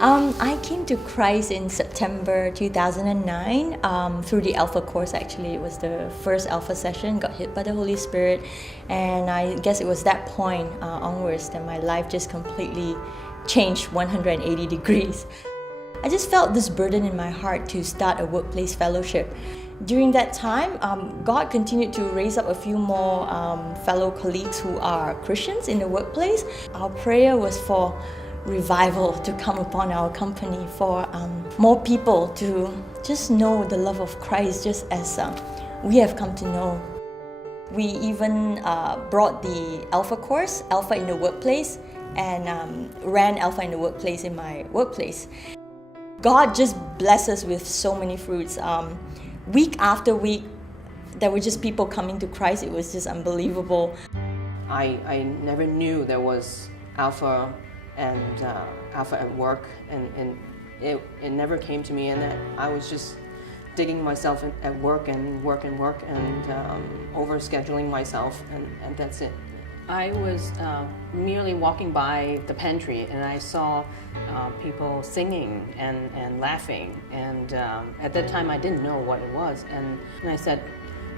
I came to Christ in September 2009 through the Alpha course. Actually, it was the first Alpha session. Got hit by the Holy Spirit, and I guess it was that point onwards that my life just completely changed 180 degrees. I just felt this burden in my heart to start a workplace fellowship. During that time, God continued to raise up a few more fellow colleagues who are Christians in the workplace. Our prayer was for revival to come upon our company, for more people to just know the love of Christ just as we have come to know. We even brought the Alpha course, Alpha in the Workplace, and ran Alpha in the Workplace in my workplace. God just blessed us with so many fruits. Week after week, there were just people coming to Christ. It was just unbelievable. I never knew there was Alpha and Alpha at work, and it never came to me, and that I was just digging myself at work and over scheduling myself, and that's it. I was merely walking by the pantry, and I saw people singing and laughing, and at that time I didn't know what it was, and I said,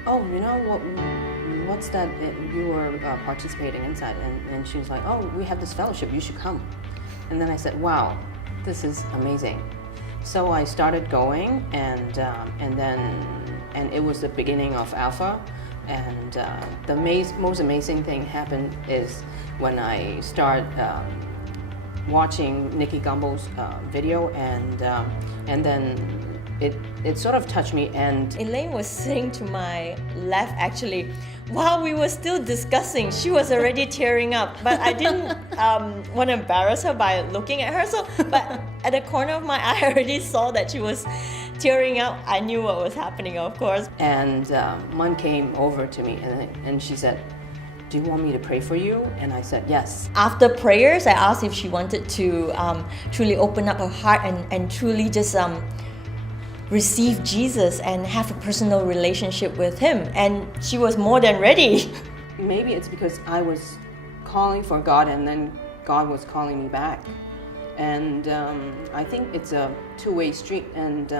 "Oh, you know what's that you were participating inside?" And she was like, "Oh, we have this fellowship, you should come." And then I said, "Wow, this is amazing." So I started going, and it was the beginning of Alpha. And the most amazing thing happened is when I started watching Nicky Gumbel's video, and then it sort of touched me. And Elaine was sitting to my left actually. While we were still discussing, she was already tearing up, but I didn't want to embarrass her by looking at her. But at the corner of my eye, I already saw that she was tearing up. I knew what was happening, of course. And Mun came over to me and she said, "Do you want me to pray for you?" And I said, "Yes." After prayers, I asked if she wanted to truly open up her heart and truly just receive Jesus and have a personal relationship with Him. And she was more than ready. Maybe it's because I was calling for God, and then God was calling me back. And I think it's a two-way street, and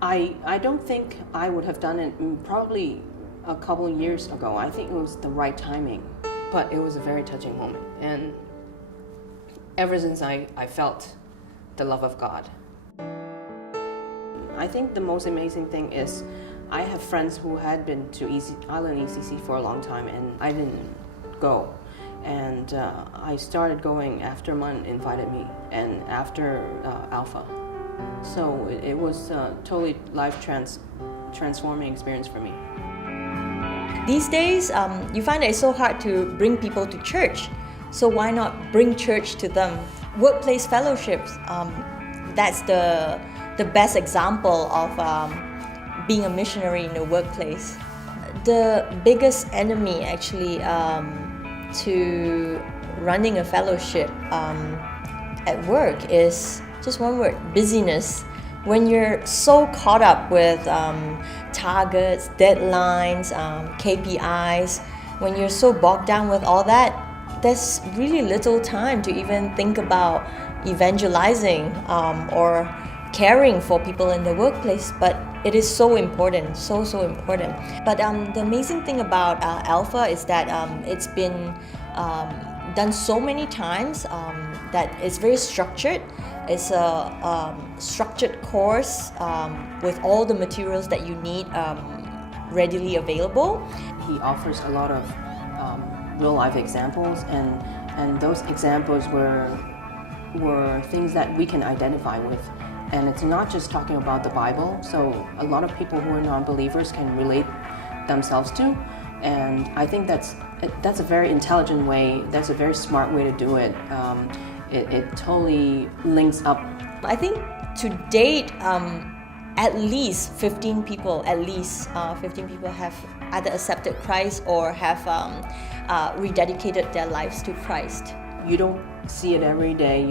I don't think I would have done it probably a couple of years ago. I think it was the right timing, but it was a very touching moment. And ever since I felt the love of God. I think the most amazing thing is I have friends who had been to Island ECC for a long time, and I didn't go. And I started going after Mun invited me, and after Alpha. So it was a totally transforming experience for me. These days, you find that it's so hard to bring people to church. So why not bring church to them? Workplace fellowships, that's the best example of being a missionary in the workplace. The biggest enemy actually to running a fellowship at work is just one word: busyness. When you're so caught up with targets, deadlines, KPIs, when you're so bogged down with all that, there's really little time to even think about evangelizing or caring for people in the workplace. But it is so important, so important. But the amazing thing about Alpha is that it's been done so many times that it's very structured. It's a structured course with all the materials that you need readily available. He offers a lot of real life examples, and those examples were things that we can identify with. And it's not just talking about the Bible, so a lot of people who are non-believers can relate themselves to. And I think that's a very intelligent way, that's a very smart way to do it. It totally links up. I think to date, at least 15 people have either accepted Christ or have rededicated their lives to Christ. You don't see it every day.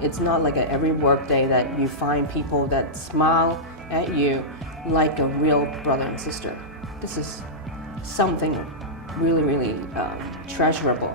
It's not like every work day that you find people that smile at you like a real brother and sister. This is something really, really treasurable.